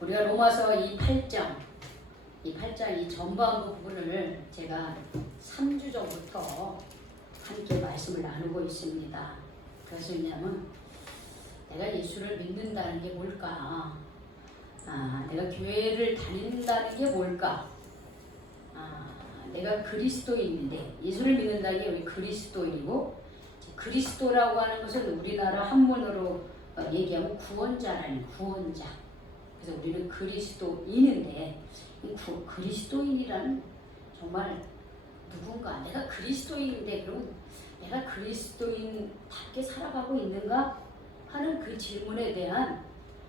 우리가 로마서 이 8장 이 전반부 부분을 제가 3주 전부터 함께 말씀을 나누고 있습니다. 그것은 왜냐하면 내가 예수를 믿는다는 게 뭘까? 내가 교회를 다닌다는 게 뭘까? 내가 그리스도인인데, 예수를 믿는다는 게 우리 그리스도인이고, 그리스도라고 하는 것은 우리나라 한문으로 얘기하면 구원자라는 구원자. 그래서 우리는 그리스도인인데, 이 그리스도인이라는 정말 누군가, 내가 그리스도인인데 그럼 내가 그리스도인답게 살아가고 있는가 하는 그 질문에 대한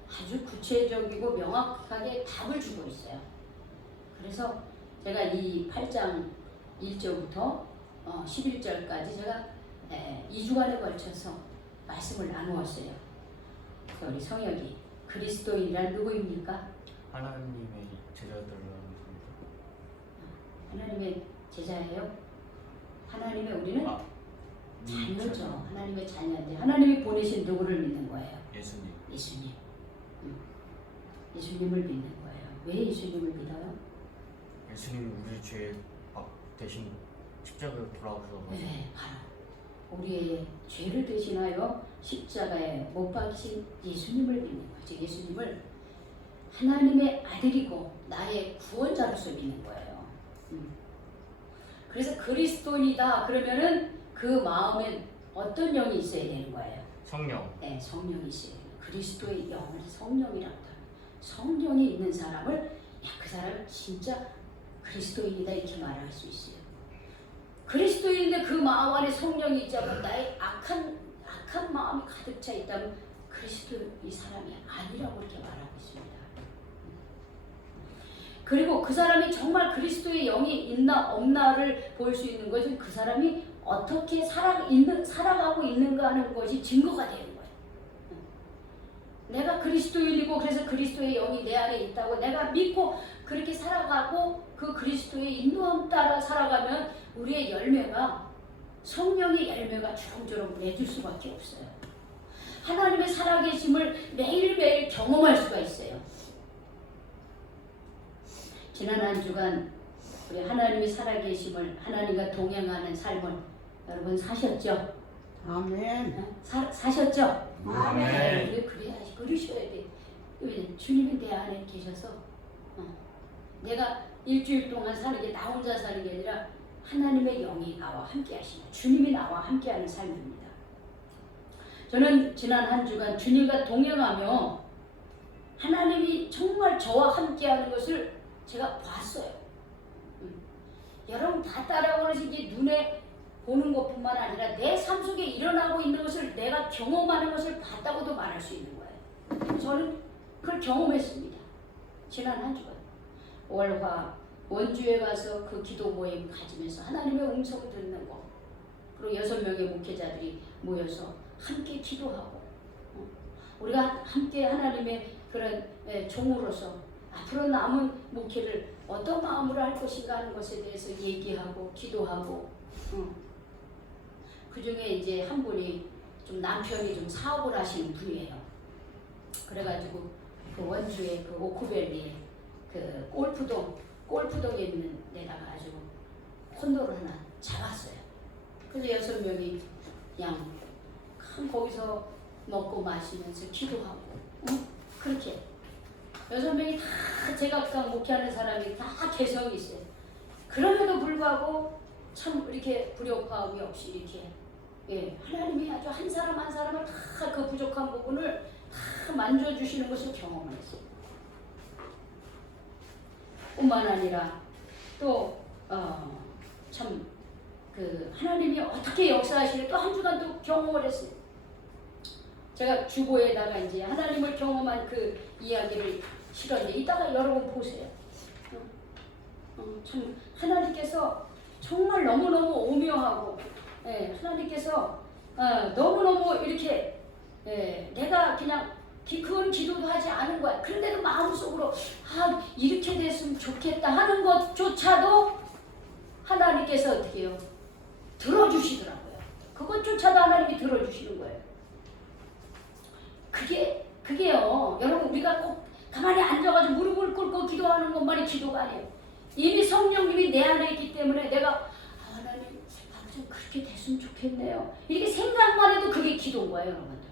아주 구체적이고 명확하게 답을 주고 있어요. 그래서 제가 이 8장 1절부터 11절까지 제가 2주간에 걸쳐서 말씀을 나누었어요. 그래서 우리 성혁이 그리스도인이란 누구입니까? 하나님의 제자들입니다. 하나님의 제자예요. 하나님의 우리는 자녀죠. 하나님의 자녀인데 하나님이 보내신 누구를 믿는 거예요? 예수님. 예수님. 예수님을 믿는 거예요. 왜 예수님을 믿어요? 예수님 우리 죄 대신 십자가에 돌아오셔서 네, 바로 우리의 죄를 대신하여 십자가에 못 박힌 예수님을 믿는 거죠. 예수님을 하나님의 아들이고 나의 구원자로서 믿는 거예요. 그래서 그리스도인이다 그러면은 그 마음에 어떤 영이 있어야 되는 거예요? 성령. 네, 성령이 있어야 돼요. 그리스도의 영을 성령이라고 합니다. 성령이 있는 사람을 그 사람은 진짜 그리스도인이다 이렇게 말할 수 있어요. 그리스도인인데 그 마음 안에 성령이 있자면 나의 악한 마음이 가득 차 있다면 그리스도의 사람이 아니라고 이렇게 말하고 있습니다. 그리고 그 사람이 정말 그리스도의 영이 있나 없나를 볼 수 있는 것은 그 사람이 어떻게 살아가고 있는가 하는 것이 증거가 되는 거예요. 내가 그리스도인이고 그래서 그리스도의 영이 내 안에 있다고 내가 믿고 그렇게 살아가고 그 그리스도의 인도함 따라 살아가면 우리의 열매가 성령의 열매가 주렁주렁 맺을 수밖에 없어요. 하나님의 살아계심을 매일매일 경험할 수가 있어요. 지난 한 주간 우리 하나님이 살아계심을 하나님과 동행하는 삶을 여러분 사셨죠? 아멘. 사셨죠? 아멘. 우리 그러셔야 돼. 왜? 주님이 내 안에 계셔서 내가 일주일 동안 사는 게 나 혼자 사는 게 아니라 하나님의 영이 나와 함께 하시는 주님이 나와 함께 하는 삶입니다. 저는 지난 한 주간 주님과 동행하며 하나님이 정말 저와 함께 하는 것을 제가 봤어요. 여러분 다 따라오는 게 눈에 보는 것뿐만 아니라 내 삶 속에 일어나고 있는 것을 내가 경험하는 것을 봤다고도 말할 수 있는 거예요. 저는 그걸 경험했습니다. 지난 한 주간 월화 원주에 가서 그 기도 모임 가지면서 하나님의 음성 듣는 거, 그리고 6명의 목회자들이 모여서 함께 기도하고 우리가 함께 하나님의 그런 종으로서 앞으로 남은 목회를 어떤 마음으로 할 것인가 하는 것에 대해서 얘기하고 기도하고 그 중에 이제 한 분이 좀 남편이 좀 사업을 하시는 분이에요. 그래가지고 그 원주의 그 오크밸리에 그 골프동에 있는 데다가 아주 콘도를 하나 잡았어요. 그래서 6명이 그냥 거기서 먹고 마시면서 기도하고 그렇게 6명이 다 제각각 목회하는 사람이 다 개성이 있어요. 그럼에도 불구하고 참 이렇게 불협화음이 없이 이렇게 하나님이 아주 한 사람 한 사람을 다 그 부족한 부분을 다 만져주시는 것을 경험을 했어요. 뿐만 아니라 또 참 그 하나님이 어떻게 역사하시는 또 한 주간 또 경험을 했어요. 제가 주보에다가 이제 하나님을 경험한 그 이야기를 실었는데 이따가 여러분 보세요. 참 하나님께서 정말 너무너무 오묘하고 하나님께서 너무너무 이렇게 내가 그냥 그건 기도도 하지 않은 거야. 그런데도 마음속으로 이렇게 됐으면 좋겠다 하는 것조차도 하나님께서 어떻게 해요? 들어주시더라고요. 그것조차도 하나님이 들어주시는 거예요. 그게요. 여러분 우리가 꼭 가만히 앉아가지고 무릎을 꿇고 기도하는 것만이 기도가 아니에요. 이미 성령님이 내 안에 있기 때문에 내가 하나님 나도 좀 그렇게 됐으면 좋겠네요. 이렇게 생각만 해도 그게 기도인 거예요, 여러분들.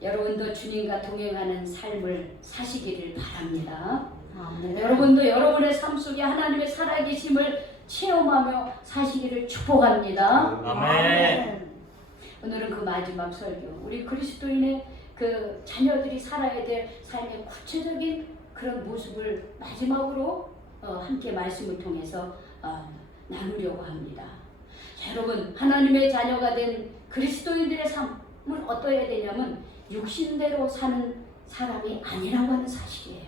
여러분도 주님과 동행하는 삶을 사시기를 바랍니다. 여러분도 여러분의 삶 속에 하나님의 살아계심을 체험하며 사시기를 축복합니다. 아멘. 오늘은 그 마지막 설교, 우리 그리스도인의 그 자녀들이 살아야 될 삶의 구체적인 그런 모습을 마지막으로 함께 말씀을 통해서 나누려고 합니다. 여러분, 하나님의 자녀가 된 그리스도인들의 삶은 어떠해야 되냐면 육신대로 사는 사람이 아니라고 하는 사실이에요.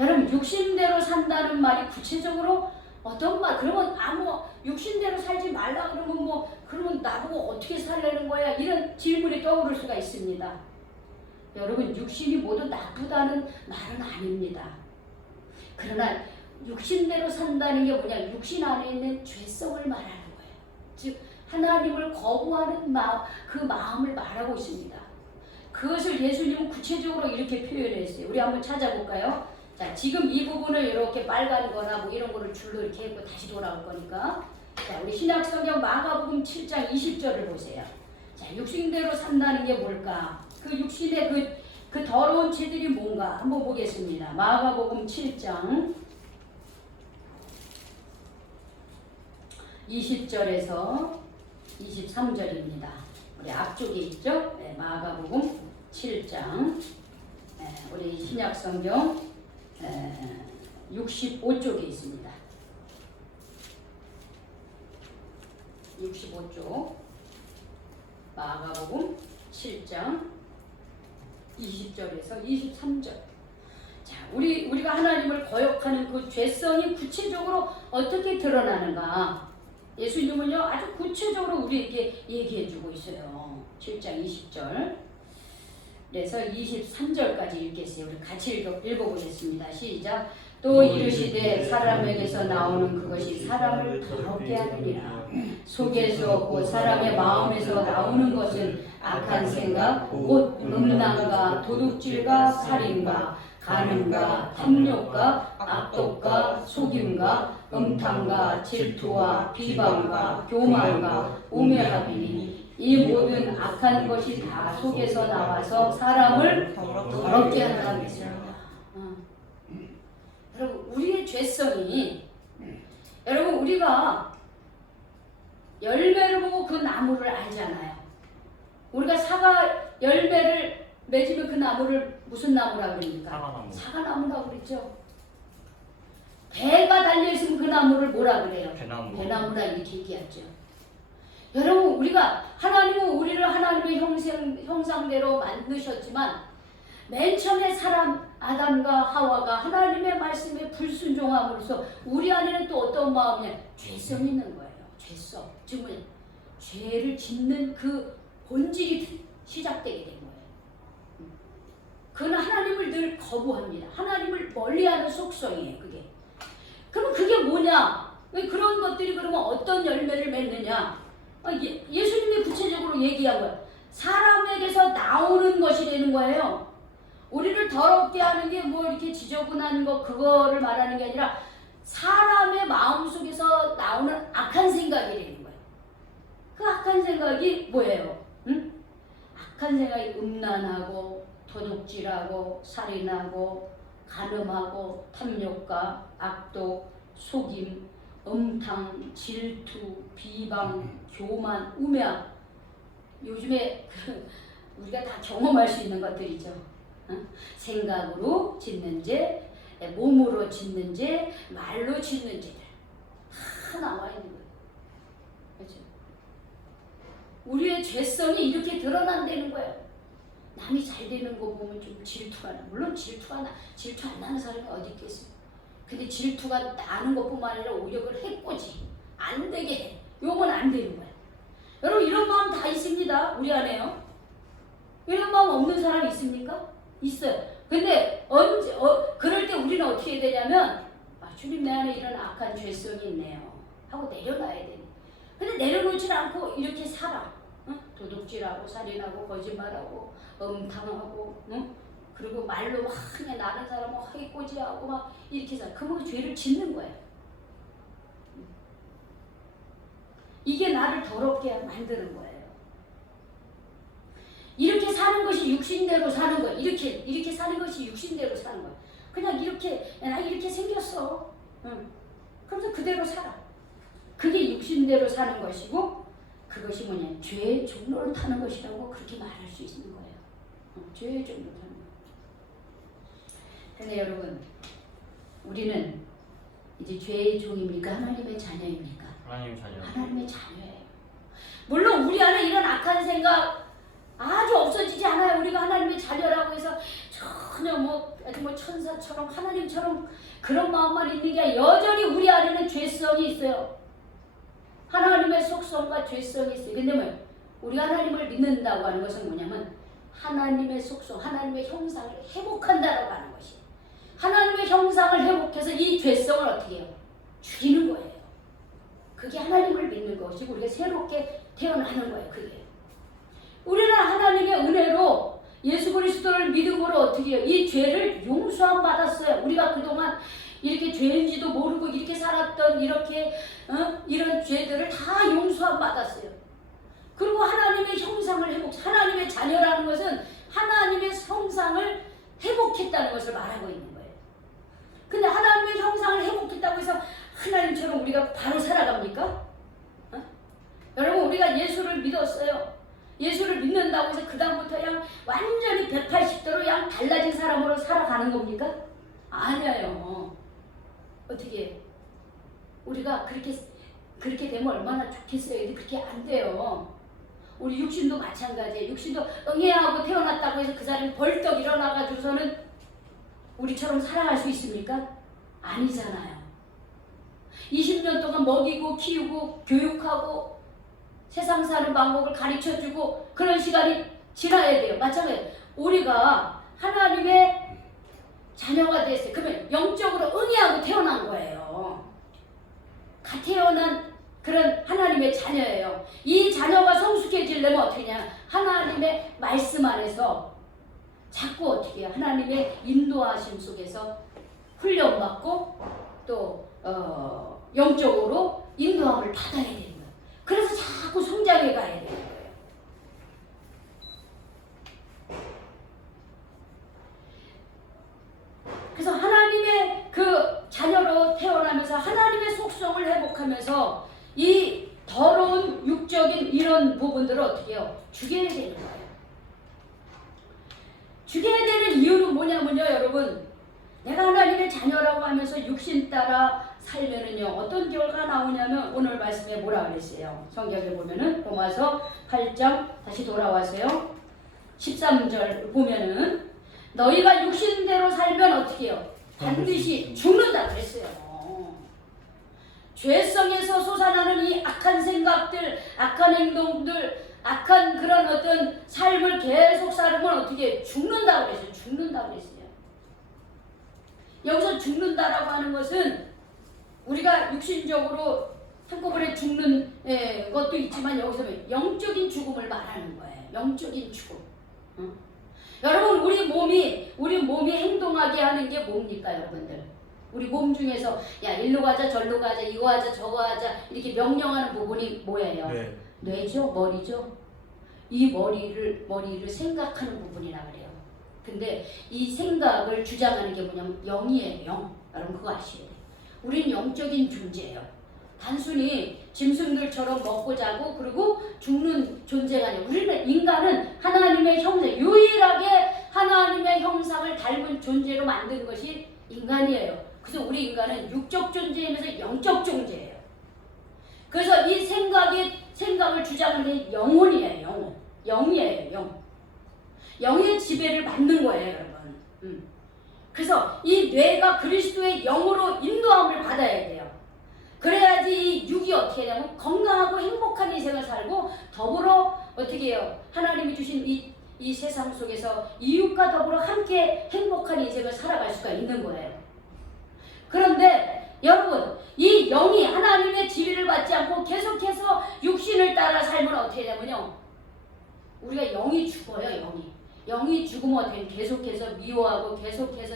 여러분, 육신대로 산다는 말이 구체적으로 어떤 말, 그러면 육신대로 살지 말라 그러면 그러면 나보고 어떻게 살려는 거야? 이런 질문이 떠오를 수가 있습니다. 여러분, 육신이 모두 나쁘다는 말은 아닙니다. 그러나 육신대로 산다는 게 뭐냐? 육신 안에 있는 죄성을 말하는 거예요. 즉 하나님을 거부하는 마음, 그 마음을 말하고 있습니다. 그것을 예수님은 구체적으로 이렇게 표현했어요. 우리 한번 찾아볼까요? 자, 지금 이 부분을 이렇게 빨간 거나 이런 거를 줄로 이렇게 했고 다시 돌아올 거니까. 자, 우리 신약성경 마가복음 7장 20절을 보세요. 자, 육신대로 산다는 게 뭘까? 그 육신의 그 더러운 죄들이 뭔가 한번 보겠습니다. 마가복음 7장 20절에서 23절입니다. 우리 앞쪽에 있죠? 네, 마가복음 7장. 네, 우리 신약성경 65쪽에 있습니다. 65쪽 마가복음 7장 20절에서 23절. 자, 우리가 하나님을 거역하는 그 죄성이 구체적으로 어떻게 드러나는가? 예수님은요 아주 구체적으로 우리에게 얘기해주고 있어요. 7장 20절. 그래서 23절까지 읽겠어요. 우리 같이 읽어보겠습니다. 시작. 또 이르시되 사람에게서 나오는 그것이 사람을 더럽게 하느니라. 속에서 곧 사람의 마음에서 나오는 것은 악한 생각, 곧 음란과 도둑질과 살인과 간음과 탐욕과 악독과 속임과 음탕과 질투와 비방과 교만과 우매함이니 이 모든 악한 것이 다 속에서 나와서 사람을 더럽게 한다는 것입니다. 여러분, 우리의 죄성이, 여러분, 우리가 열매를 보고 그 나무를 알잖아요. 우리가 사과 열매를 맺으면 그 나무를 무슨 나무라고 그럽니까? 사과나무라고 그랬죠. 배가 달려있으면 그 나무를 뭐라 그래요? 배나무라 이렇게 얘기하죠. 여러분, 하나님은 우리를 하나님의 형상대로 만드셨지만 맨 처음에 사람 아담과 하와가 하나님의 말씀에 불순종함으로써 우리 안에는 또 어떤 마음이냐? 죄성이 있는 거예요. 죄성. 즉 죄를 짓는 그 본질이 시작되게 된 거예요. 그는 하나님을 늘 거부합니다. 하나님을 멀리하는 속성이에요. 그게. 그럼 그게 뭐냐? 왜 그런 것들이 그러면 어떤 열매를 맺느냐? 예수님이 구체적으로 얘기한 거예요. 사람에게서 나오는 것이 되는 거예요. 우리를 더럽게 하는 게 이렇게 지저분한 거 그거를 말하는 게 아니라 사람의 마음속에서 나오는 악한 생각이 되는 거예요. 그 악한 생각이 뭐예요? 응? 악한 생각이 음란하고 도둑질하고 살인하고 간음하고 탐욕과 악독, 속임, 음탕, 질투, 비방, 교만, 우매함. 요즘에 우리가 다 경험할 수 있는 것들이죠. 생각으로 짓는 죄, 몸으로 짓는 죄, 말로 짓는 죄들 다 나와 있는 거예요. 그렇죠? 우리의 죄성이 이렇게 드러난다는 거예요. 남이 잘 되는 거 보면 좀 질투가 나. 물론 질투 안 나는 사람이 어디 있겠어요. 근데 질투가 나는 것뿐만 아니라 오히려 그걸 해코지. 안 되게 해. 요건 안 되는 거야. 여러분, 이런 마음 다 있습니다. 우리 안에요. 이런 마음 없는 사람 있습니까? 있어요. 근데 그럴 때 우리는 어떻게 해야 되냐면 주님, 내 안에 이런 악한 죄성이 있네요 하고 내려놔야 돼. 근데 내려놓지 않고 이렇게 살아. 응? 도둑질하고 살인하고 거짓말하고 음탕하고 응? 그리고 말로 막 그냥 나는 사람을 허기꼬지하고 막 이렇게 살. 그러면 죄를 짓는 거예요. 이게 나를 더럽게 만드는 거예요. 이렇게 사는 것이 육신대로 사는 거예요. 이렇게 사는 것이 육신대로 사는 거예요. 그냥 이렇게 나 이렇게 생겼어. 응. 그래서 그대로 살아. 그게 육신대로 사는 것이고 그것이 뭐냐 죄의 종로를 타는 것이라고 그렇게 말할 수 있는 거예요. 죄의 종로를 타는 거예요. 근데 여러분 우리는 이제 죄의 종입니까? 하나님의 자녀입니까? 하나님 자녀. 하나님의 자녀예요. 물론 우리 안에 이런 악한 생각 아주 없어지지 않아요. 우리가 하나님의 자녀라고 해서 전혀 아주 천사처럼 하나님처럼 그런 마음만 있는 게 아니라 여전히 우리 안에는 죄성이 있어요. 하나님의 속성과 죄성이 있어요. 근데 우리가 하나님을 믿는다고 하는 것은 뭐냐면 하나님의 속성, 하나님의 형상을 회복한다라고 하는 것이 하나님의 형상을 회복해서 이 죄성을 어떻게 해요? 죽이는 거예요. 그게 하나님을 믿는 것이고 우리가 새롭게 태어나는 거예요. 그게 우리는 하나님의 은혜로 예수 그리스도를 믿음으로 어떻게 해요? 이 죄를 용서함 받았어요. 우리가 그동안 이렇게 죄인지도 모르고 이렇게 살았던 이런 죄들을 다 용서함 받았어요. 그리고 하나님의 형상을 하나님의 자녀라는 것은 하나님의 형상을 회복했다는 것을 말하고 있는 거예요. 근데 하나님의 형상을 회복했다고 해서 하나님처럼 우리가 바로 살아갑니까? 여러분 우리가 예수를 믿었어요. 예수를 믿는다고 해서 그 다음부터 그냥 완전히 180도로 그냥 달라진 사람으로 살아가는 겁니까? 아니에요. 어떻게 우리가 그렇게 되면 얼마나 좋겠어요. 근데 그렇게 안 돼요. 우리 육신도 마찬가지예요. 육신도 응애하고 태어났다고 해서 그 사람이 벌떡 일어나가지고서는 우리처럼 살아갈 수 있습니까? 아니잖아요. 20년 동안 먹이고 키우고 교육하고 세상 사는 방법을 가르쳐주고 그런 시간이 지나야 돼요. 마찬가지예요. 우리가 하나님의 자녀가 됐어요. 그러면 영적으로 응애하고 태어난 거예요. 가 태어난 그런 하나님의 자녀예요. 이 자녀가 성숙해지려면 어떻게 하냐? 하나님의 말씀 안에서 자꾸 어떻게 해요? 하나님의 인도하심 속에서 훈련받고 또 영적으로 인도함을 받아야 되는 거예요. 그래서 자꾸 성장해 가야 되는 거예요. 그래서 하나님의 그 자녀로 태어나면서 하나님의 속성을 회복하면서 이 더러운 육적인 이런 부분들을 어떻게 해요? 죽여야 되는 거예요. 죽여야 되는 이유는 뭐냐면요, 여러분. 내가 하나님의 자녀라고 하면서 육신 따라 살면은요, 어떤 결과가 나오냐면 오늘 말씀에 뭐라 그랬어요? 성경에 보면은 로마서 8장 다시 돌아와서요. 13절 보면은 너희가 육신대로 살면 어떻게 해요? 반드시 죽는다 그랬어요. 죄성에서 솟아나는 이 악한 생각들, 악한 행동들, 악한 그런 어떤 삶을 계속 살면 어떻게 해요? 죽는다 그랬어요. 죽는다 그랬어요. 여기서 죽는다라고 하는 것은 우리가 육신적으로 한꺼번에 죽는 것도 있지만 여기서 영적인 죽음을 말하는 거예요. 영적인 죽음. 여러분 우리 몸이 행동하게 하는 게 뭡니까 여러분들? 우리 몸 중에서 야 일로 가자 절로 가자 이거 하자 저거 하자 이렇게 명령하는 부분이 뭐예요? 네. 뇌죠? 머리죠? 이 머리를 생각하는 부분이라 그래요. 근데 이 생각을 주장하는 게 뭐냐면 영이에요. 영. 여러분 그거 아셔야 돼요. 우린 영적인 존재예요. 단순히 짐승들처럼 먹고 자고 그리고 죽는 존재가 아니에요. 우리는 인간은 하나님의 형상, 유일하게 하나님의 형상을 닮은 존재로 만든 것이 인간이에요. 그래서 우리 인간은 육적 존재이면서 영적 존재예요. 그래서 이 생각을 주장하는 게 영혼이에요. 영혼. 영이에요. 영. 영의 지배를 받는 거예요, 여러분. 그래서 이 뇌가 그리스도의 영으로 인도함을 받아야 돼요. 그래야지 이 육이 어떻게 되냐면 건강하고 행복한 인생을 살고 더불어 어떻게 해요? 하나님이 주신 이 세상 속에서 이웃과 더불어 함께 행복한 인생을 살아갈 수가 있는 거예요. 그런데 여러분 이 영이 하나님의 지배를 받지 않고 계속해서 육신을 따라 살면 어떻게 되냐면요. 우리가 영이 죽어요. 영이 죽으면 어떻게 계속해서 미워하고 계속해서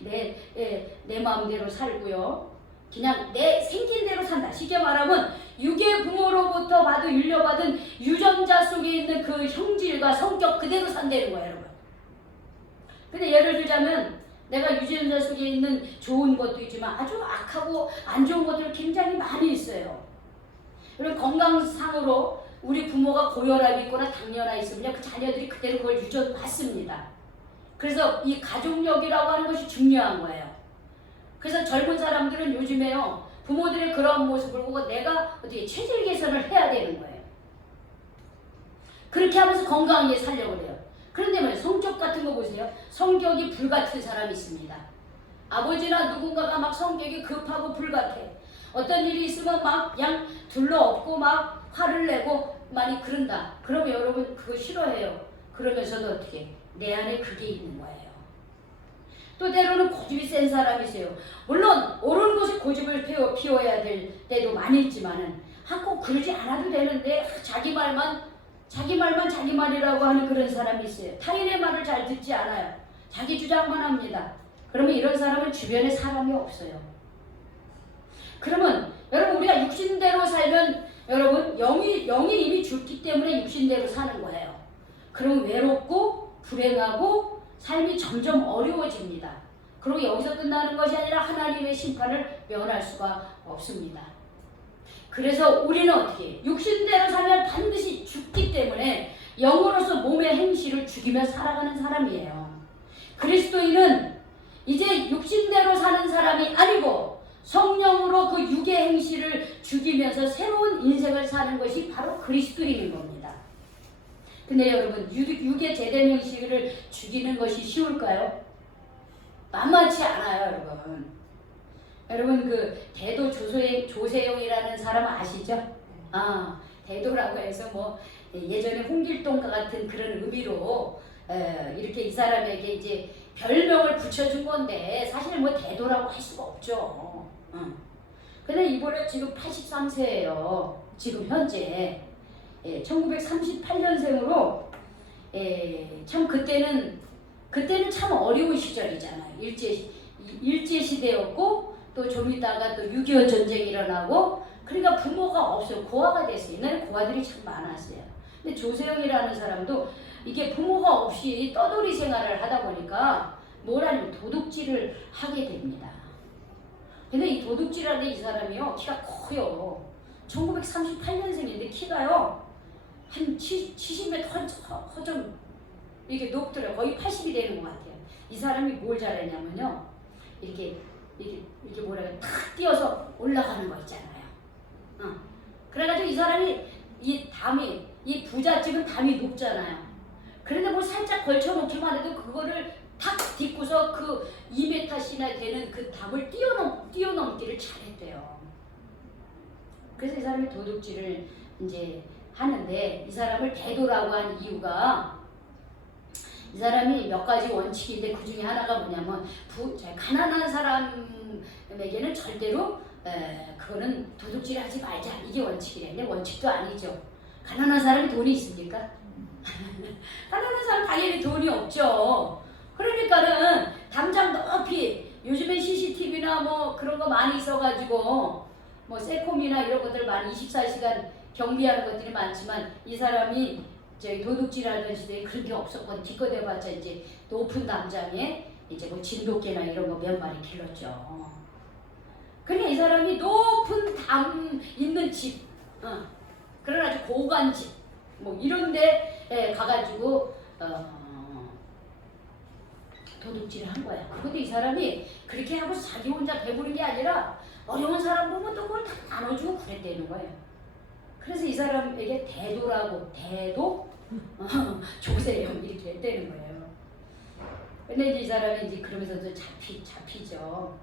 내 마음대로 살고요. 그냥 내 생긴 대로 산다. 쉽게 말하면 육의 부모로부터 일려받은 유전자 속에 있는 그 형질과 성격 그대로 산다는 거예요, 여러분. 근데 예를 들자면 내가 유전자 속에 있는 좋은 것도 있지만 아주 악하고 안 좋은 것들 굉장히 많이 있어요. 그리고 건강상으로 우리 부모가 고혈압이 있거나 당뇨나 있으면 그 자녀들이 그대로 그걸 유전받습니다. 그래서 이 가족력이라고 하는 것이 중요한 거예요. 그래서 젊은 사람들은 요즘에요, 부모들의 그런 모습을 보고 내가 어떻게 체질 개선을 해야 되는 거예요. 그렇게 하면서 건강하게 살려고 그래요. 그런데 말이에요, 성격 같은 거 보세요. 성격이 불같은 사람이 있습니다. 아버지나 누군가가 막 성격이 급하고 불같아. 어떤 일이 있으면 막 그냥 둘러엎고 막 화를 내고 많이 그런다. 그러면 여러분 그거 싫어해요. 그러면서도 어떻게 내 안에 그게 있는 거예요. 또 때로는 고집이 센 사람이 있어요. 물론 옳은 것에 고집을 피워야 될 때도 많이 있지만은 꼭 그러지 않아도 되는데 자기 말만 자기 말이라고 하는 그런 사람이 있어요. 타인의 말을 잘 듣지 않아요. 자기 주장만 합니다. 그러면 이런 사람은 주변에 사람이 없어요. 그러면 여러분 우리가 육신대로 살면 여러분 영이 이미 죽기 때문에 육신대로 사는 거예요. 그럼 외롭고 불행하고 삶이 점점 어려워집니다. 그리고 여기서 끝나는 것이 아니라 하나님의 심판을 면할 수가 없습니다. 그래서 우리는 어떻게 육신대로 살면 반드시 죽기 때문에 영으로서 몸의 행실을 죽이며 살아가는 사람이에요. 그리스도인은 이제 육신대로 사는 사람이 아니고 성령으로 그 육의 행실을 죽이면서 새로운 인생을 사는 것이 바로 그리스도인인 겁니다. 근데 여러분 육의 제된 행실을 죽이는 것이 쉬울까요? 만만치 않아요, 여러분. 여러분 그 대도 조세용이라는 사람 아시죠? 대도라고 해서 뭐 예전에 홍길동과 같은 그런 의미로 이렇게 이 사람에게 이제 별명을 붙여준 건데 사실 뭐 대도라고 할 수가 없죠. 근데 이번에 지금 83세예요. 지금 현재 1938년생으로 참 그때는 참 어려운 시절이잖아요. 일제 시대였고 또 좀 있다가 또 6.25 전쟁이 일어나고 그러니까 부모가 없어요. 고아가 됐어요. 옛날에 고아들이 참 많았어요. 근데 조세영이라는 사람도 이게 부모가 없이 떠돌이 생활을 하다 보니까 뭐라는 도둑질을 하게 됩니다. 근데 이 도둑질하는 이 사람이요 키가 커요. 1938년생인데 키가요 한 70m 허좀 이게 높더라고요. 거의 80이 되는 것 같아요. 이 사람이 뭘 잘했냐면요 이렇게 뭐랄까 탁 뛰어서 올라가는 거 있잖아요. 그래가지고 이 사람이 이 부잣집은 담이 높잖아요. 그런데 뭐 살짝 걸쳐놓기만 해도 그거를 탁 딛고서 그 2m씩이나 되는 그 담을 뛰어넘기를 잘했대요. 그래서 이 사람이 도둑질을 이제 하는데 이 사람을 대도라고 한 이유가 이 사람이 몇 가지 원칙인데 그 중에 하나가 뭐냐면 가난한 사람에게는 절대로 그거는 도둑질 하지 말자 이게 원칙이랬는데 원칙도 아니죠. 가난한 사람이 돈이 있습니까? 가난한 사람 당연히 돈이 없죠. 그러니까는 담장 높이 요즘에 CCTV나 뭐 그런 거 많이 있어가지고 뭐 세콤이나 이런 것들 많이 24시간 경비하는 것들이 많지만 이 사람이 저희 도둑질하던 시대에 그런 게 없었거든. 기껏 해봤자 이제 높은 담장에 이제 뭐 진돗개나 이런 거 몇 마리 길렀죠. 그러니까 이 사람이 높은 담 있는 집, 그런 아주 고간 집, 뭐 이런데 가가지고 도둑질을 한 거야. 그런데 이 사람이 그렇게 하고 자기 혼자 배부른 게 아니라 어려운 사람 보면 또 그걸 다 나눠주고 그랬다는 거예요. 그래서 이 사람에게 대도 조세영 이렇게 했다는 거예요. 근데 이제 이 사람이 이제 그러면서도 잡히죠.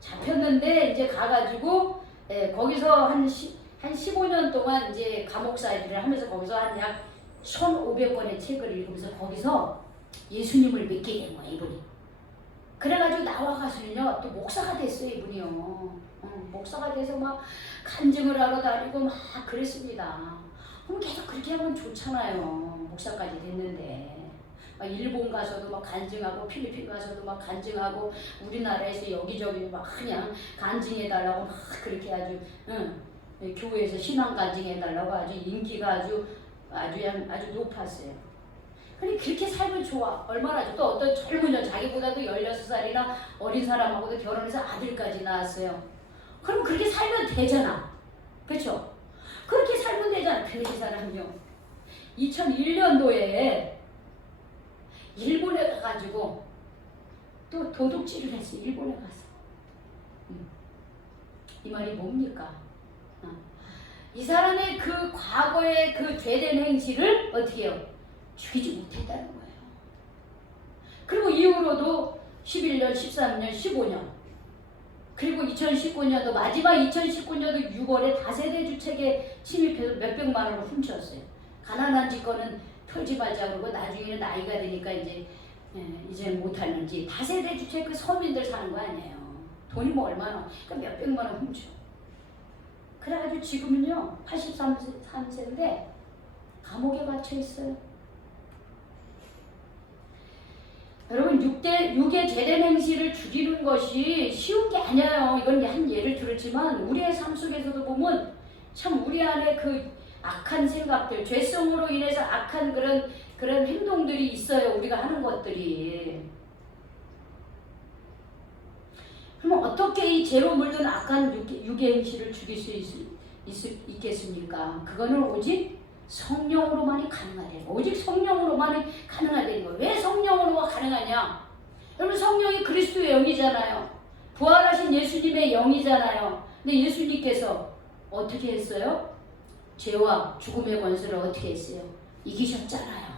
잡혔는데 이제 가가지고 거기서 한 15년 동안 이제 감옥 살이를 하면서 거기서 한 약 1,500권의 책을 읽으면서 거기서 예수님을 믿게 된 거예요, 이분이. 그래가지고 나와가서는요 또 목사가 됐어요, 이분이요. 목사가 돼서 막 간증을 하러 다니고 막 그랬습니다. 그럼 계속 그렇게 하면 좋잖아요. 목사까지 됐는데. 막 일본 가서도 막 간증하고 필리핀 가서도 막 간증하고 우리나라에서 여기저기 막 그냥 간증해달라고 막 그렇게 아주 교회에서 신앙 간증해달라고 아주 인기가 아주 높았어요. 근데 그렇게 살면 좋아. 얼마나 좋아. 또 어떤 젊은 여 자기보다도 16살이나 어린 사람하고도 결혼해서 아들까지 낳았어요. 그럼 그렇게 살면 되잖아. 그렇죠? 그렇게 살면 되잖아. 근데 이 사람은요. 2001년도에 일본에 가가지고 또 도둑질을 했어. 일본에 가서. 이 말이 뭡니까? 이 사람의 그 과거의 그 죄된 행실을 어떻게 해요? 죽이지 못했다는 거예요. 그리고 이후로도 11년, 13년, 15년 그리고 2019년도 마지막 2019년도 6월에 다세대 주택에 침입해서 몇백만 원을 훔쳤어요. 가난한 집거는 털지 말자 그러고 나중에는 나이가 되니까 이제 못하는지 다세대 주택 그 서민들 사는 거 아니에요. 돈이 뭐 얼마나 그러니까 몇백만 원 훔쳐. 그래가지고 지금은요 83세인데 감옥에 갇혀 있어요. 여러분 6의 죄된 행실을 죽이는 것이 쉬운 게 아니에요. 이건 한 예를 들었지만 우리의 삶 속에서도 보면 참 우리 안에 그 악한 생각들, 죄성으로 인해서 악한 그런 행동들이 있어요. 우리가 하는 것들이. 그러면 어떻게 이 죄로 물든 악한 육의 행실을 죽일 수 있겠습니까? 그거는 오직 성령으로만이 가능하대요. 오직 성령으로만이 가능하다는 거예요. 왜 성령으로가 가능하냐? 여러분 성령이 그리스도의 영이잖아요. 부활하신 예수님의 영이잖아요. 근데 예수님께서 어떻게 했어요? 죄와 죽음의 권세를 어떻게 했어요? 이기셨잖아요.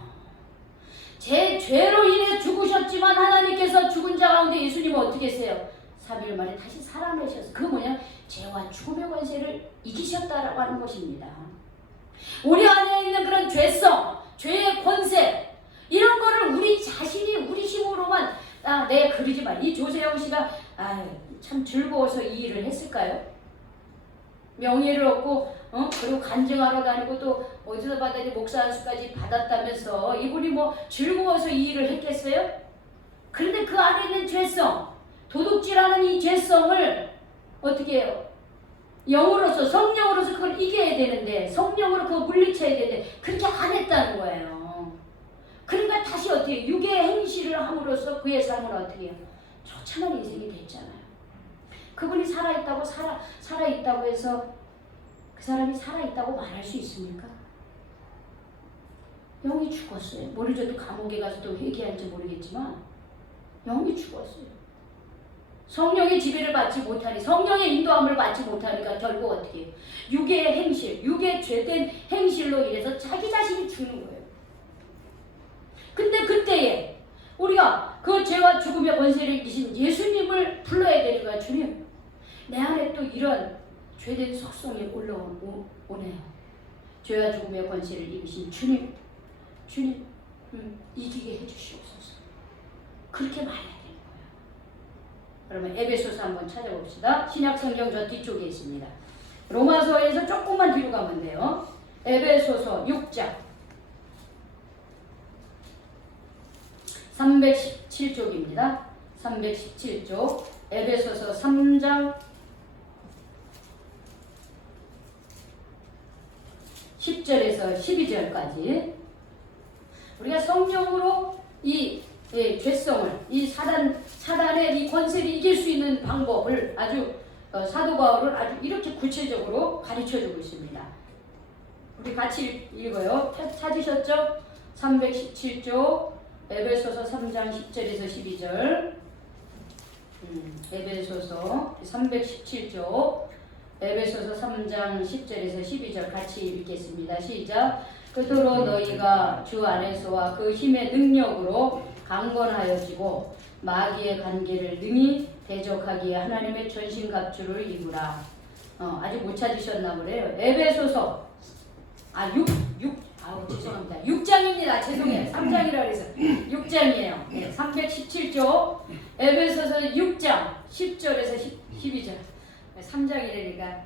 제 죄로 인해 죽으셨지만 하나님께서 죽은 자 가운데 예수님은 어떻게 했어요? 3일 만에 다시 살아내셨어요. 그게 뭐냐? 죄와 죽음의 권세를 이기셨다라고 하는 것입니다. 우리 안에 있는 그런 죄성, 죄의 권세 이런 거를 우리 자신이 우리 힘으로만 내 그러지 마. 이 조세영 씨가 참 즐거워서 이 일을 했을까요? 명예를 얻고 그리고 간증하러 다니고 또 어디서 받았니 목사 안수까지 받았다면서 이분이 뭐 즐거워서 이 일을 했겠어요? 그런데 그 안에 있는 죄성, 도둑질하는 이 죄성을 어떻게 해요? 영으로서 성령으로서 그걸 이겨야 되는데 성령으로 그거 물리쳐야 되는데 그렇게 안 했다는 거예요. 그러니까 다시 어떻게 해요? 육의 행실을 함으로써 그의 삶은 어떻게 해요? 처참한 인생이 됐잖아요. 그분이 살아있다고 해서 그 사람이 살아있다고 말할 수 있습니까? 영이 죽었어요. 모르죠. 또 감옥에 가서 또 회개할지 모르겠지만 영이 죽었어요. 성령의 지배를 받지 못하니 성령의 인도함을 받지 못하니까 결국 어떻게 해요? 육의 행실, 육의 죄된 행실로 인해서 자기 자신이 죽는 거예요. 근데 그때에 우리가 그 죄와 죽음의 권세를 이기신 예수님을 불러야 되는 거야. 주님, 내 안에 또 이런 죄된 속성이 올라오네요. 죄와 죽음의 권세를 이기신 주님 이기게 해주시옵소서. 그렇게 말해야 되는 거예요. 그러면 에베소서 한번 찾아봅시다. 신약 성경 저 뒤쪽에 있습니다. 로마서에서 조금만 뒤로 가면 돼요. 에베소서 6장 317쪽입니다. 317쪽 에베소서 3장 10절에서 12절까지 우리가 성령으로 이 죄성을 이 사단의 이 권세를 이길 수 있는 방법을 아주 사도 바울은 아주 이렇게 구체적으로 가르쳐주고 있습니다. 우리 같이 읽어요. 찾으셨죠? 317쪽 에베소서 3장 10절에서 12절 에베소서 317쪽 에베소서 3장 10절에서 12절 같이 읽겠습니다. 시작. 그토록 너희가 주 안에서와 그 힘의 능력으로 강건하여지고 마귀의 관계를 능히 대적하기에 하나님의 전신갑주를 입으라. 아직 못 찾으셨나 보네요. 에베소서 6장입니다. 죄송해요. 3장이라고 해서 6장이에요. 네, 317쪽 에베소서 6장 10절에서 12절 3장이라니까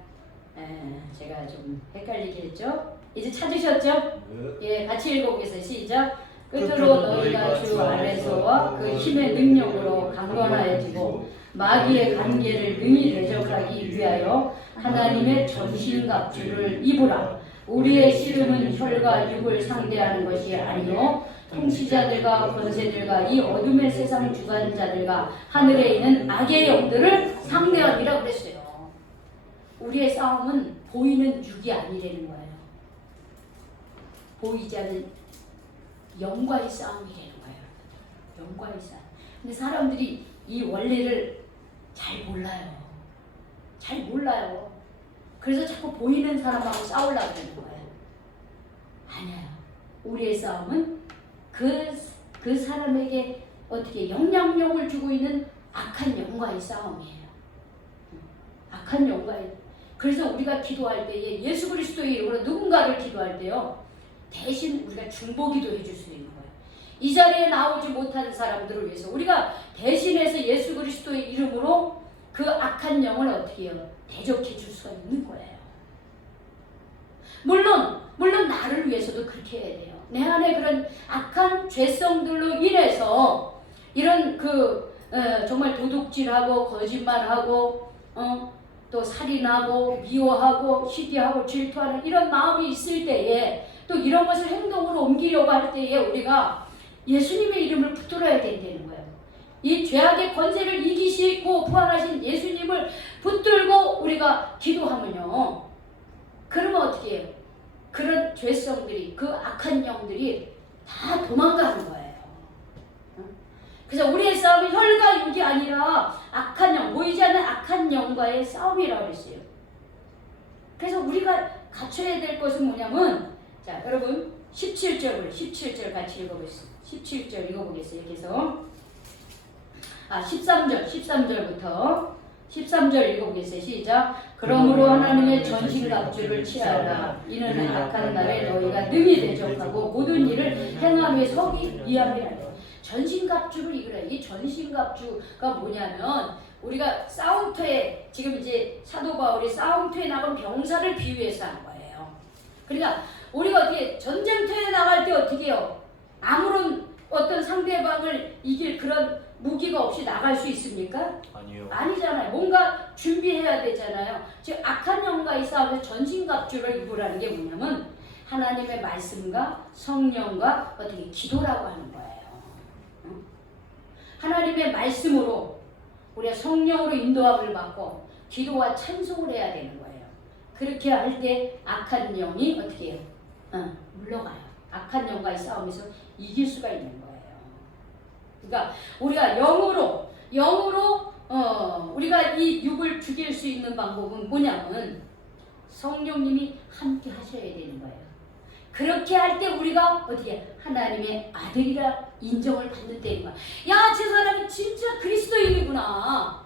제가 좀 헷갈리게 했죠. 이제 찾으셨죠? 예, 같이 읽어보겠어요. 시작. 끝으로 너희가 주 안에서와 그 힘의 능력으로 강건하여지고 마귀의 관계를 능히 대적하기 위하여 하나님의 전신갑주를 입으라. 우리의 씨름은 혈과 육을 상대하는 것이 아니요 통치자들과 권세들과 이 어둠의 세상 주관자들과 하늘에 있는 악의 영들을 상대하니라 그랬어요. 우리의 싸움은 보이는 육이 아니라는 거예요. 보이지 않는 영과의 싸움이라는 거예요. 영과의 싸움. 근데 사람들이 이 원리를 잘 몰라요. 잘 몰라요. 그래서 자꾸 보이는 사람하고 싸우려고 하는 거예요. 아니에요. 우리의 싸움은 그 사람에게 어떻게 영향력을 주고 있는 악한 영과의 싸움이에요. 악한 영과의. 그래서 우리가 기도할 때에 예수 그리스도의 이름으로 누군가를 기도할 때요. 대신 우리가 중보기도 해줄 수 있는 거예요. 이 자리에 나오지 못한 사람들을 위해서 우리가 대신해서 예수 그리스도의 이름으로 그 악한 영을 어떻게 해요? 대적해 줄 수가 있는 거예요. 물론 나를 위해서도 그렇게 해야 돼요. 내 안에 그런 악한 죄성들로 인해서 이런 정말 도둑질하고 거짓말하고 또 살인하고 미워하고 시기하고 질투하는 이런 마음이 있을 때에 또 이런 것을 행동으로 옮기려고 할 때에 우리가 예수님의 이름을 붙들어야 된다는 거예요. 이 죄악의 권세를 이기시고 부활하신 예수님을 붙들고 우리가 기도하면요. 그러면 어떻게 해요? 그런 죄성들이, 그 악한 영들이 다 도망가는 거예요. 그래서 우리의 싸움은 혈과 육이 아니라 악한 영, 보이지 않는 악한 영과의 싸움이라고 그랬어요. 그래서 우리가 갖춰야 될 것은 뭐냐면, 자, 여러분 17절 같이 읽어보겠습니다. 17절 읽어보겠어요. 그래서 13절부터 13절 읽어보겠어요. 시작. 그러므로 하나님의 전신갑주를 취하라. 이는 악한 날에 너희가 능히 대적하고 모든 일을 행하며 서기 위함이라. 전신갑주를 입으라. 이 전신갑주가 뭐냐면 우리가 싸움터에 지금 이제 사도 바울이 싸움터에 나간 병사를 비유해서 하는 거예요. 그러니까 우리가 어떻게 전쟁터에 나갈 때 어떻게 해요? 아무런 어떤 상대방을 이길 그런 무기가 없이 나갈 수 있습니까? 아니요. 아니잖아요. 뭔가 준비해야 되잖아요. 즉 악한 영과의 싸움에서 전신갑주를 입으라는 게 뭐냐면 하나님의 말씀과 성령과 어떻게 기도라고 하는 거예요. 하나님의 말씀으로 우리가 성령으로 인도함을 받고 기도와 찬송을 해야 되는 거예요. 그렇게 할 때 악한 영이 어떻게 해요? 물러가요. 악한 영과의 싸움에서 이길 수가 있는 거예요. 그러니까 우리가 영으로 우리가 이 육을 죽일 수 있는 방법은 뭐냐면 성령님이 함께 하셔야 되는 거예요. 그렇게 할 때 우리가 어떻게 하나님의 아들이라 인정을 받는다는 거야. 야, 저 사람이 진짜 그리스도인이구나.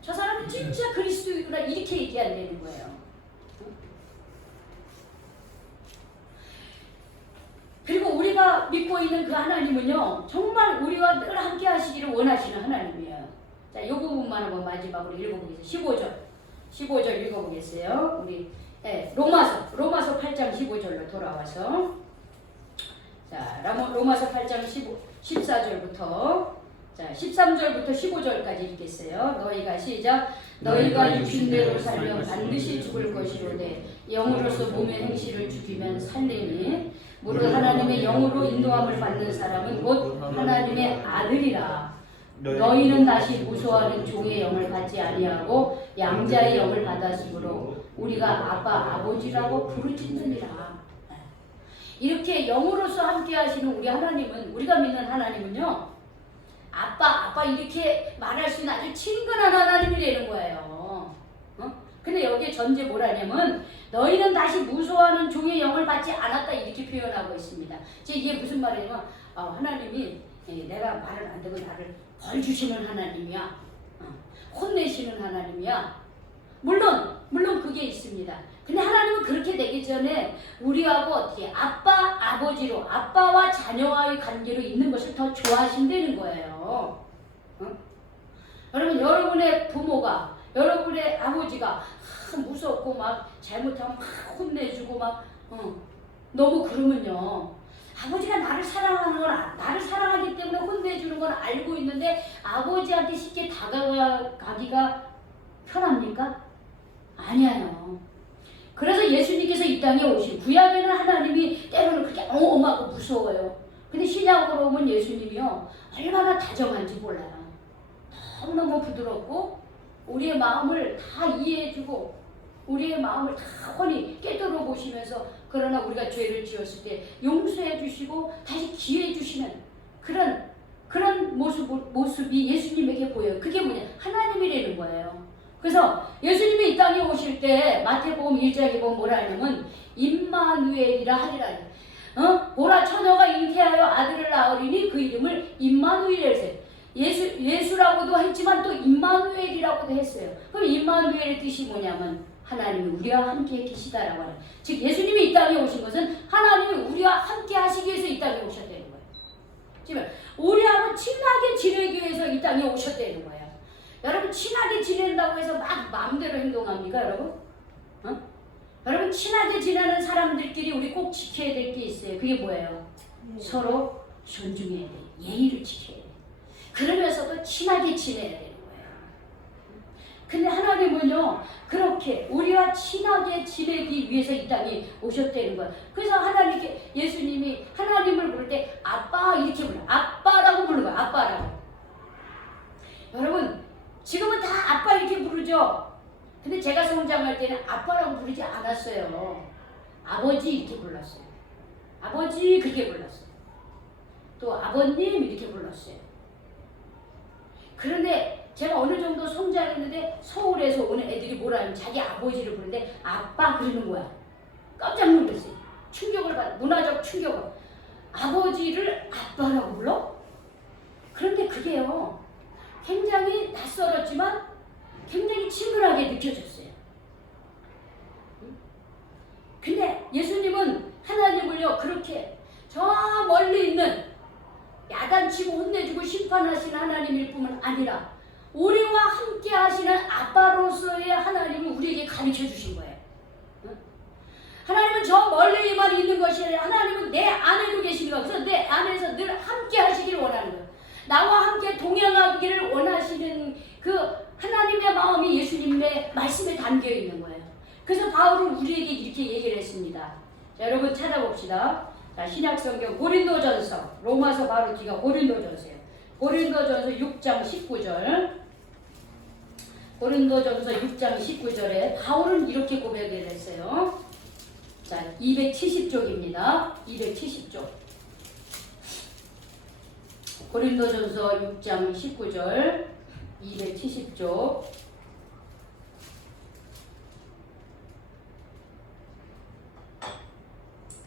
저 사람이 진짜 그리스도인이구나. 이렇게 얘기한다는 거예요. 그리고 우리가 믿고 있는 그 하나님은요, 정말 우리와 늘 함께 하시기를 원하시는 하나님이에요. 자, 이 부분만 한번 마지막으로 읽어보겠습니다. 15절 읽어보겠어요. 우리 로마서 8장 15절로 돌아와서, 자, 로마서 8장 14절부터 자, 13절부터 15절까지 읽겠어요. 너희가 시작. 너희가 육신대로 살면 반드시 죽을 것이로되 영으로서 몸의 행실을 죽이면 살리니 무릇 하나님의 영으로 인도함을 받는 사람은 곧 하나님의 아들이라. 너희는 다시 무소하는 종의 영을 받지 아니하고 양자의 영을 받았으므로 우리가 아빠 아버지라고 부르짖느니라. 이렇게 영으로서 함께 하시는 우리 하나님은, 우리가 믿는 하나님은요, 아빠 이렇게 말할 수 있는 아주 친근한 하나님이라는 거예요. 근데 여기에 전제 뭐라냐면 너희는 다시 무소하는 종의 영을 받지 않았다 이렇게 표현하고 있습니다. 이게 무슨 말이냐면 하나님이 내가 말을 안 듣고 나를 벌 주시는 하나님이야. 혼내시는 하나님이야. 물론 그게 있습니다. 근데 하나님은 그렇게 되기 전에 우리하고 어떻게 아버지로 아빠와 자녀와의 관계로 있는 것을 더 좋아하신다는 거예요. 여러분, 여러분의 부모가, 여러분의 아버지가 무섭고 막 잘못하면 막 혼내주고 막 너무 그러면요. 아버지가 나를 사랑하는 건 나를 사랑하기 때문에 혼내주는 건 알고 있는데 아버지한테 쉽게 다가가기가 편합니까? 아니에요. 그래서 예수님께서 이 땅에 오신 구약에는 하나님이 때로는 그렇게 엄하고 무서워요. 근데 신약으로 오면 예수님이요 얼마나 다정한지 몰라요. 너무너무 부드럽고 우리의 마음을 다 이해해주고 우리의 마음을 다 훤히 깨달아 보시면서 그러나 우리가 죄를 지었을 때 용서해 주시고 다시 기회해 주시는 그런 모습이 예수님에게 보여요. 그게 뭐냐? 하나님이라는 거예요. 그래서 예수님이 이 땅에 오실 때 마태복음 1장에 보면 뭐라 하냐면 임마누엘이라 하리라. 보라 처녀가 잉태하여 아들을 낳으리니 그 이름을 임마누엘이라 했어요. 예수라고도 했지만 또 임마누엘이라고도 했어요. 그럼 임마누엘의 뜻이 뭐냐면 하나님이 우리와 함께 계시다라고 하는. 즉 예수님이 이 땅에 오신 것은 하나님이 우리와 함께 하시기 위해서 이 땅에 오셨다는 거예요. 지금 우리하고 친하게 지내기 위해서 이 땅에 오셨다는 거예요. 여러분 친하게 지낸다고 해서 막 마음대로 행동합니까 여러분? 여러분 친하게 지내는 사람들끼리 우리 꼭 지켜야 될 게 있어요. 그게 뭐예요? 서로 존중해야 돼. 예의를 지켜야 돼. 그러면서도 친하게 지내야 되는 거예요. 근데 하나님은요 그렇게 우리와 친하게 지내기 위해서 이 땅에 오셨다는 거예요. 그래서 하나님께 예수님이 하나님을 부를 때 아빠 이렇게 불러요. 아빠라고 부르는 거예요. 아빠라고. 여러분 지금은 다 아빠 이렇게 부르죠. 근데 제가 성장할 때는 아빠라고 부르지 않았어요. 아버지 이렇게 불렀어요. 아버지 그렇게 불렀어요. 또 아버님 이렇게 불렀어요. 그런데 제가 어느 정도 성장했는데 서울에서 오는 애들이 뭐라 하면 자기 아버지를 부르는데 아빠 그러는 거야. 깜짝 놀랐어요. 충격을 받아. 문화적 충격을. 아버지를 아빠라고 불러? 그런데 그게요. 굉장히 낯설었지만 굉장히 친근하게 느껴졌어요. 근데 예수님은 하나님을요 그렇게 저 멀리 있는 야단치고 혼내주고 심판하시는 하나님일 뿐만 아니라 우리와 함께 하시는 아빠로서의 하나님을 우리에게 가르쳐 주신 거예요. 하나님은 저 멀리만 있는 것이 아니라 하나님은 내 안에도 계시는 거예요. 그래서 내 안에서 늘 함께 하시기를 원하는 거예요. 나와 함께 동행하기를 원하시는 그 하나님의 마음이 예수님의 말씀에 담겨 있는 거예요. 그래서 바울은 우리에게 이렇게 얘기를 했습니다. 자, 여러분 찾아봅시다. 자, 신약성경 고린도전서, 로마서 바로 뒤가 고린도전서예요. 고린도전서 6장 19절. 고린도전서 6장 19절에 바울은 이렇게 고백을 했어요. 자, 270쪽입니다. 270쪽. 고린도전서 6장 19절 270쪽.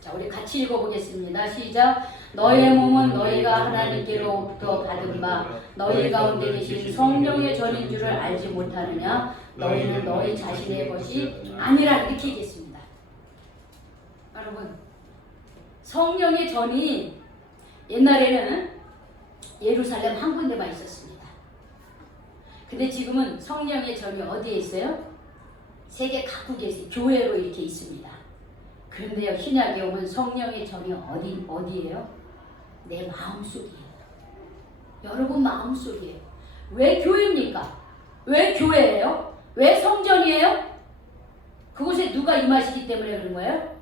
자, 우리 같이 읽어보겠습니다. 시작. 너의 몸은 너희가 하나님께로부터 받은 바 너희 가운데 계신 성령의 전인 줄을 알지 못하느냐? 너희는 너희 자신의 것이 아니라 이렇게 얘기했습니다. 여러분 성령의 전이 옛날에는 예루살렘 한 군데만 있었습니다. 근데 지금은 성령의 전이 어디에 있어요? 세계 각국에 있어요. 교회로 이렇게 있습니다. 그런데요, 신약에 오면 성령의 전이 어디예요? 내 마음속이에요. 여러분 마음속이에요. 왜 교회입니까? 왜 교회예요? 왜 성전이에요? 그곳에 누가 임하시기 때문에 그런 거예요?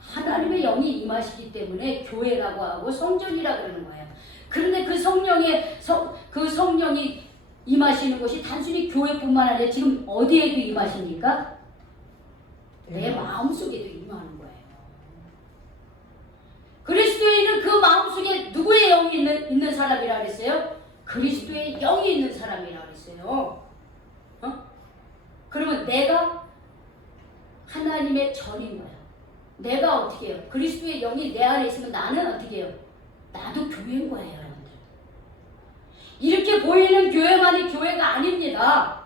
하나님의 영이 임하시기 때문에 교회라고 하고 성전이라고 그러는 거예요. 그런데 그 성령이 임하시는 곳이 단순히 교회뿐만 아니라 지금 어디에도 임하십니까? 내 마음속에도 임하는 거예요. 그리스도인은 그 마음속에 누구의 영이 있는 사람이라 그랬어요? 그리스도의 영이 있는 사람이라 그랬어요. 그러면 내가 하나님의 전인 거야. 내가 어떻게 해요? 그리스도의 영이 내 안에 있으면 나는 어떻게 해요? 나도 교회인 거예요, 여러분들. 이렇게 보이는 교회만이 교회가 아닙니다.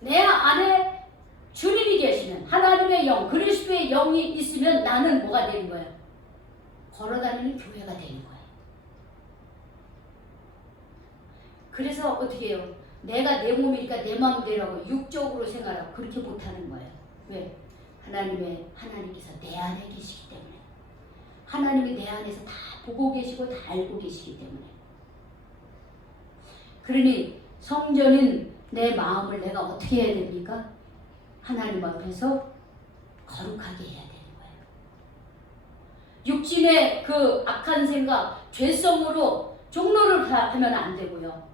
내 안에 주님이 계시는 하나님의 영, 그리스도의 영이 있으면 나는 뭐가 되는 거예요? 걸어다니는 교회가 되는 거예요. 그래서 어떻게 해요? 내가 내 몸이니까 내 마음대로 하고 육적으로 생활하고 그렇게 못하는 거예요. 왜? 하나님께서 내 안에 계시기 때문에, 하나님이 내 안에서 다 보고 계시고 다 알고 계시기 때문에. 그러니 성전인 내 마음을 내가 어떻게 해야 됩니까? 하나님 앞에서 거룩하게 해야 되는 거예요. 육신의 그 악한 생각, 죄성으로 종로를 하면 안 되고요.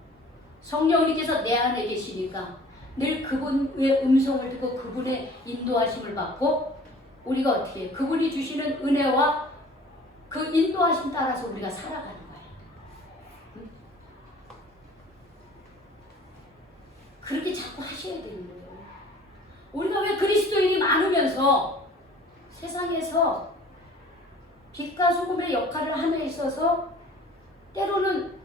성령님께서 내 안에 계시니까 늘 그분의 음성을 듣고 그분의 인도하심을 받고 우리가 어떻게 해요? 그분이 주시는 은혜와 그 인도하심 따라서 우리가 살아가는 거예요. 응? 그렇게 자꾸 하셔야 되는 거예요. 우리가 왜 그리스도인이 많으면서 세상에서 빛과 소금의 역할을 함에 있어서 때로는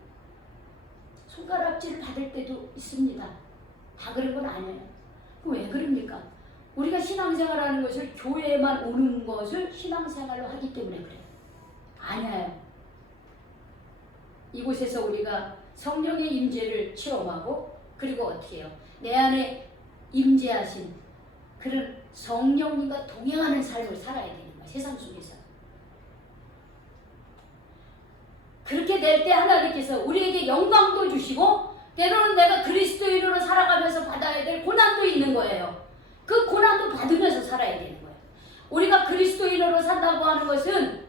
손가락질 받을 때도 있습니다. 다 그런 건 아니에요. 왜 그럽니까? 우리가 신앙생활하는 것을 교회에만 오는 것을 신앙생활로 하기 때문에 그래요. 아니에요. 이곳에서 우리가 성령의 임재를 체험하고 그리고 어떻게 해요? 내 안에 임재하신 그런 성령님과 동행하는 삶을 살아야 되는 거예요. 세상 속에서. 그렇게 될 때 하나님께서 우리에게 영광도 주시고 때로는 내가 그리스도인으로 살아가면서 받아야 될 고난도 있는 거예요. 그 고난도 받으면서 살아야 되는 거예요. 우리가 그리스도인으로 산다고 하는 것은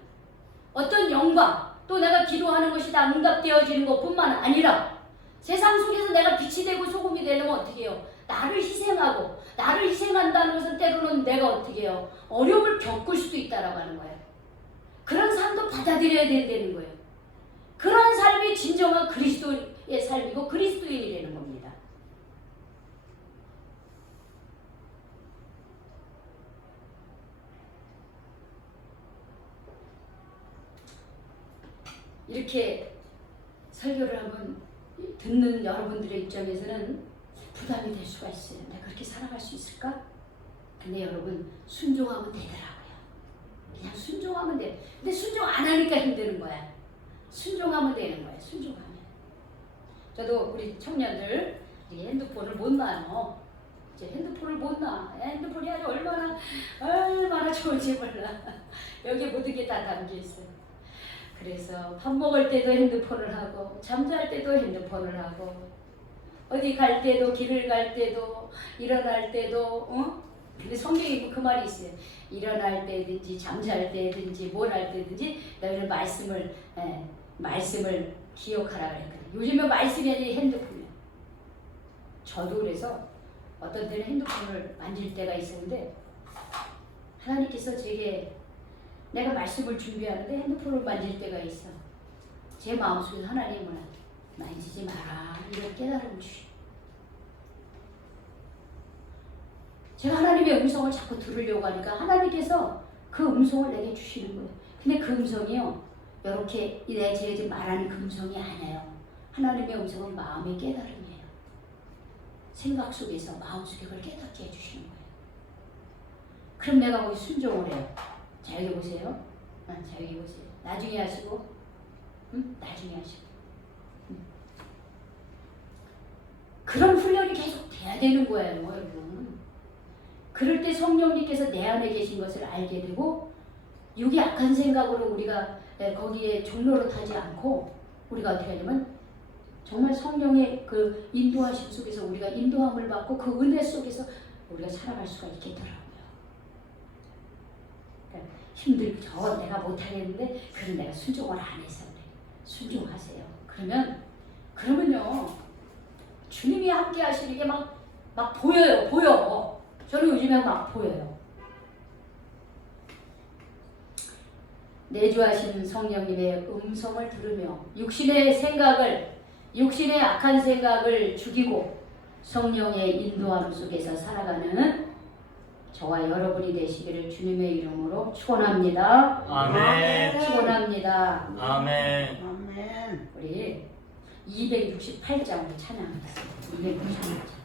어떤 영광 또 내가 기도하는 것이 다 응답되어지는 것뿐만 아니라 세상 속에서 내가 빛이 되고 소금이 되려면 어떻게 해요? 나를 희생하고 나를 희생한다는 것은 때로는 내가 어떻게 해요? 어려움을 겪을 수도 있다라고 하는 거예요. 그런 삶도 받아들여야 된다는 거예요. 그런 삶이 진정한 그리스도의 삶이고 그리스도인이 되는 겁니다. 이렇게 설교를 한번 듣는 여러분들의 입장에서는 부담이 될 수가 있어요. 내가 그렇게 살아갈 수 있을까? 근데 여러분 순종하면 되더라고요. 그냥 순종하면 돼. 근데 순종 안 하니까 힘드는 거야. 순종하면 되는 거예요. 순종하면. 저도 우리 청년들 핸드폰을 못 놔요. 이제 핸드폰을 못 놔. 핸드폰이 아주 얼마나 좋은지 몰라. 여기에 모든 게 다 담겨 있어요. 그래서 밥 먹을 때도 핸드폰을 하고 잠잘 때도 핸드폰을 하고 어디 갈 때도 길을 갈 때도 일어날 때도 근데 성경에 그 말이 있어요. 일어날 때든지 잠잘 때든지 뭘 할 때든지 너희는 말씀을 기억하라 그랬거든요. 요즘에 말씀이 아니라 핸드폰이에요. 저도 그래서 어떤 때는 핸드폰을 만질 때가 있었는데 하나님께서 제게 내가 말씀을 준비하는데 핸드폰을 만질 때가 있어. 제 마음속에서 하나님은 만지지 마라 이런 깨달음을 주시고 제가 하나님의 음성을 자꾸 들으려고 하니까 하나님께서 그 음성을 내게 주시는 거예요. 근데 그 음성이요 이렇게 제가 지금 말하는 그 음성이 아니에요. 하나님의 음성은 마음의 깨달음이에요. 생각 속에서 마음속에 그걸 깨닫게 해주시는 거예요. 그럼 내가 거기 순종을 해요. 자 여기 보세요. 자 여기 보세요. 나중에 하시고 나중에 하시고 그런 훈련이 계속 돼야 되는 거예요. 여러분. 그럴 때 성령님께서 내 안에 계신 것을 알게 되고 육이 악한 생각으로 우리가 거기에 종로로 타지 않고 우리가 어떻게 하냐면 정말 성령의 그 인도하심 속에서 우리가 인도함을 받고 그 은혜 속에서 우리가 살아갈 수가 있겠더라고요. 그러니까 힘들죠. 내가 못하겠는데 그럼 내가 순종을 안 해서 그래. 순종하세요. 그러면요 주님이 함께 하시는 게 막 보여. 저는 요즘에 막 보여요. 내주하신 성령님의 음성을 들으며 육신의 악한 생각을 죽이고 성령의 인도함 속에서 살아가는 저와 여러분이 되시기를 주님의 이름으로 축원합니다. 아멘. 축원합니다. 아멘. 아멘. 우리 268장으로 찬양하겠습니다. 268장.